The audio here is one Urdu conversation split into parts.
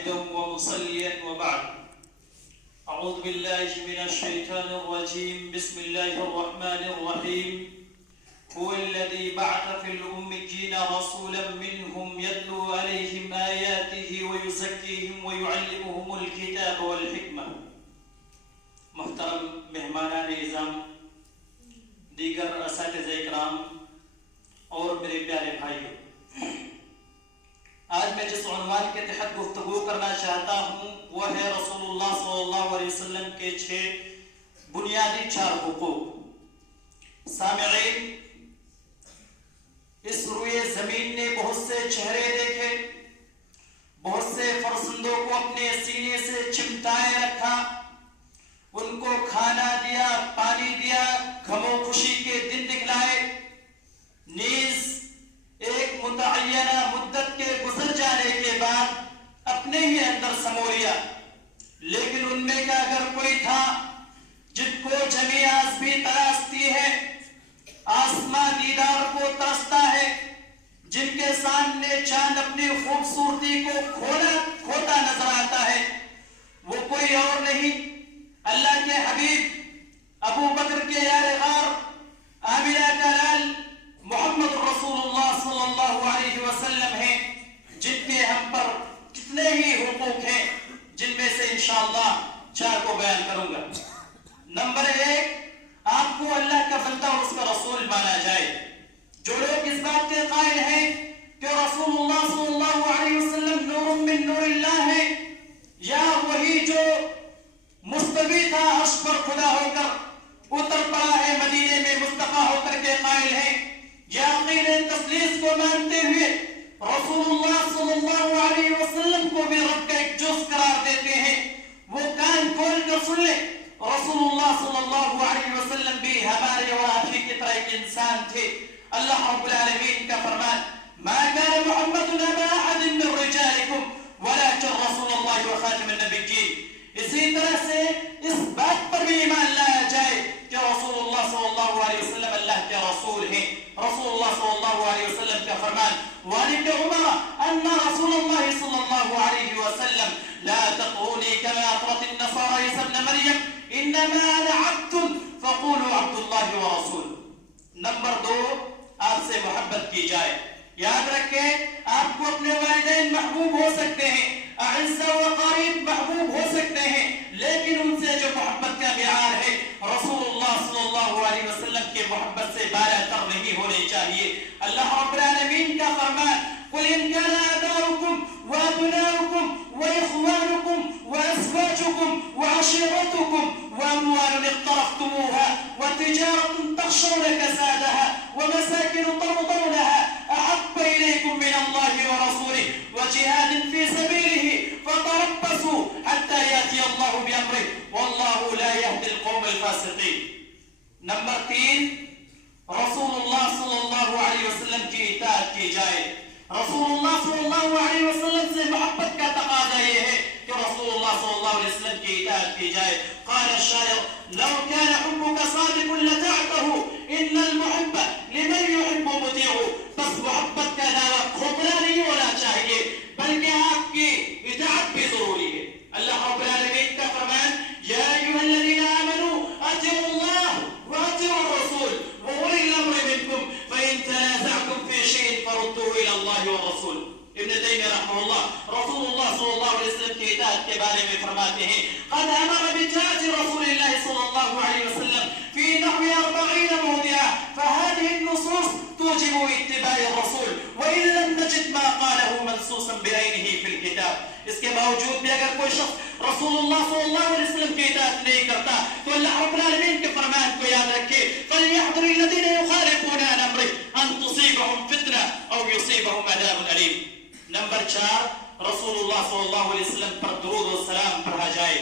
حامدا ومصليا وبعد. أعوذ بالله من الشيطان الرجيم. بسم الله الرحمن الرحيم. هو الذي بعث في الأميين رسولا منهم يتلو عليهم آياته ويزكيهم ويعلمهم الكتاب والحكمة. محترم مہمانان اعظام، دیگر اساتذہ اکرام اور میرے پیارے بھائیوں، آج میں جس عنوان کے تحت گفتگو کرنا چاہتا ہوں وہ ہے رسول اللہ صلی اللہ علیہ وسلم کے 6 بنیادی حقوق۔ سامعین، اس روئے زمین نے بہت سے چہرے دیکھے، بہت سے فرزندوں کو اپنے سینے سے چمٹائے رکھا، ان کو کھانا دیا، پانی دیا، غم و خوشی کے دن دکھلائے، نیز ایک متعینہ مدت کے گزر جانے کے بعد اپنے ہی اندر سمو لیا۔ لیکن ان میں کا اگر کوئی تھا جن کو جمی آسمی تراستی ہے، آسمان دیدار کو ترستا ہے، جن کے سامنے چاند اپنی خوبصورتی کو کھوتا نظر آتا ہے، وہ کوئی اور نہیں اللہ کے حبیب ابو بکر کے یار غار آمنہ کا لال محمد رسول اللہ صلی اللہ علیہ وسلم ہیں، جن کے ہم پر کتنے ہی حقوق ہیں، جن میں سے انشاءاللہ 4 کو بیان کروں گا۔ نمبر 1، آپ کو اللہ کا بندہ اور اس کا رسول مانا جائے۔ جو لوگ اس بات کے قائل ہیں کہ رسول اللہ صلی اللہ علیہ وسلم نور من نور اللہ ہے، یا وہی جو مستوی تھا عرش پر خدا ہو کر اتر پڑا ہے مدینے میں مصطفیٰ ہو کر کے قائل ہیں، یا عقیدہ تثلیث کو مانتے ہوئے رسول اللہ صلی اللہ علیہ وسلم کو بھی رب کا ایک جز قرار دیتے ہیں، وہ کان کھول کر سن لے، رسول اللہ صلی اللہ علیہ وسلم بھی ہمارے اور آپ ہی کی طرح ایک انسان تھے۔ اللہ رب العالمین کا فرمان، ما كان محمد ابا احد من رجالكم ولكن رسول الله وخاتم النبيين۔ اسی طرح سے اس بات پر بھی ایمان لایا جائے کہ رسول اللہ صلی اللہ علیہ وسلم اللہ کے رسول ہیں۔ رسول اللہ صلی اللہ علیہ وسلم کا فرمان، وعن ابن عمر ان رسول اللہ صلی اللہ علیہ وسلم لا تطروني كما اطرت النصارى عيسى ابن مريم انما انا عبد فقولوا عبد الله ورسول۔ نمبر 2، آپ سے محبت کی جائے۔ یاد رکھیں، آپ کو اپنے والدین محبوب ہو سکتے ہیں، اعزاء و قریب محبوب ہو سکتے ہیں، لیکن ان سے جو محبت کا معیار ہے رسول اللہ صلی اللہ علیہ وسلم کی محبت سے بالا تر نہیں ہونی چاہیے۔ اللہ رب العالمین کا فرمان، قل ان كان آباؤكم وأبناؤكم وإخوانكم وأزواجكم وعشيرتكم وأموال اقترفتموها وتجارة تخشون كسادها ومساكن ترضونها أحب إليكم من الله ورسوله وجهاد في سبيله فتربصوا حتى يأتي الله بأمره والله لا يهدي القوم الفاسقين۔ نمبر 3، رسول اللہ صلی اللہ علیہ وسلم کی اطاعت کی جائے۔ رسول اللہ صلی اللہ علیہ وسلم سے محبت کا تقاضا یہ ہے کہ رسول اللہ صلی اللہ علیہ وسلم کی اطاعت کی جائے۔ قال الشاعر، لو كان حبك صادق لطعته ان المحب لمن يحب مطيع۔ بس محبت کا دعویٰ کھوکھلا نہیں ہونا چاہیے، بلکہ آپ کی اطاعت بھی ضروری ہے۔ اللہ رب العالمین کا فرمان، یا ایھا الذین آمنوا اطیعوا اللہ واطیعوا الرسول واولی الامر منکم فان تنازعتم فی شیء فردوه الى اللہ والرسول۔ ابن تیمیہ رحمہ اللہ رسول اللہ صلی اللہ علیہ وسلم کی اطاعت کے بارے میں فرماتے ہیں، قد امر بطاعت رسول اللہ صلی اللہ علیہ وسلم في نحو 40 موضعا فهذه النصوص توجب اتباع الرسول وإن لم نجد ما قاله منصوصا بعينه في الكتاب۔ اس کے باوجود بھی اگر کوئی شخص رسول اللہ صلی اللہ علیہ وسلم کی اطاعت نہیں کرتا تو اللہ رب العالمین کے فرمان کو یاد رکھے، فَلْيَحْذَرِ الَّذِينَ يُخَالِفُونَ عَنْ أَمْرِهِ أَن تُصِيبَهُمْ فِتْنَةٌ أَوْ يُصِيبَهُمْ عَذَابٌ أَلِيمٌ۔ نمبر 4، رسول اللہ صلی اللہ علیہ وسلم پر درود و سلام پڑھا جائے۔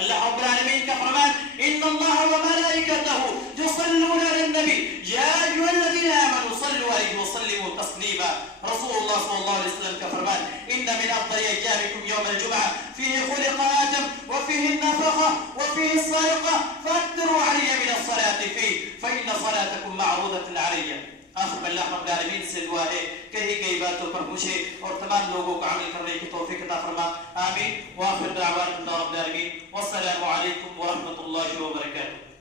اللہ رب العالمین کا فرمان، ان اللہ وملائکتہ یصلون علی النبی یا ایھا الذین آمنوا صلوا علیہ وسلموا تسلیما۔ رسول اللہ صلی اللہ علیہ وسلم کا فرمان، ان من افضل ایامکم یوم الجمعہ فیہ خلق آدم وفیہ النفخہ وفیہ الصاعقہ فاکثروا علی من الصلاة فیہ فإن صلاتکم معروضة علی۔ آخر میں اللہ رب العالمین سے دعا ہے، کہی گئی بات باتوں پر مجھے اور تمام لوگوں کو عمل کرنے کی توفیق عطا فرما. آمین. وآخر دعوانا رب العالمین والسلام علیکم ورحمۃ اللہ وبرکاتہ.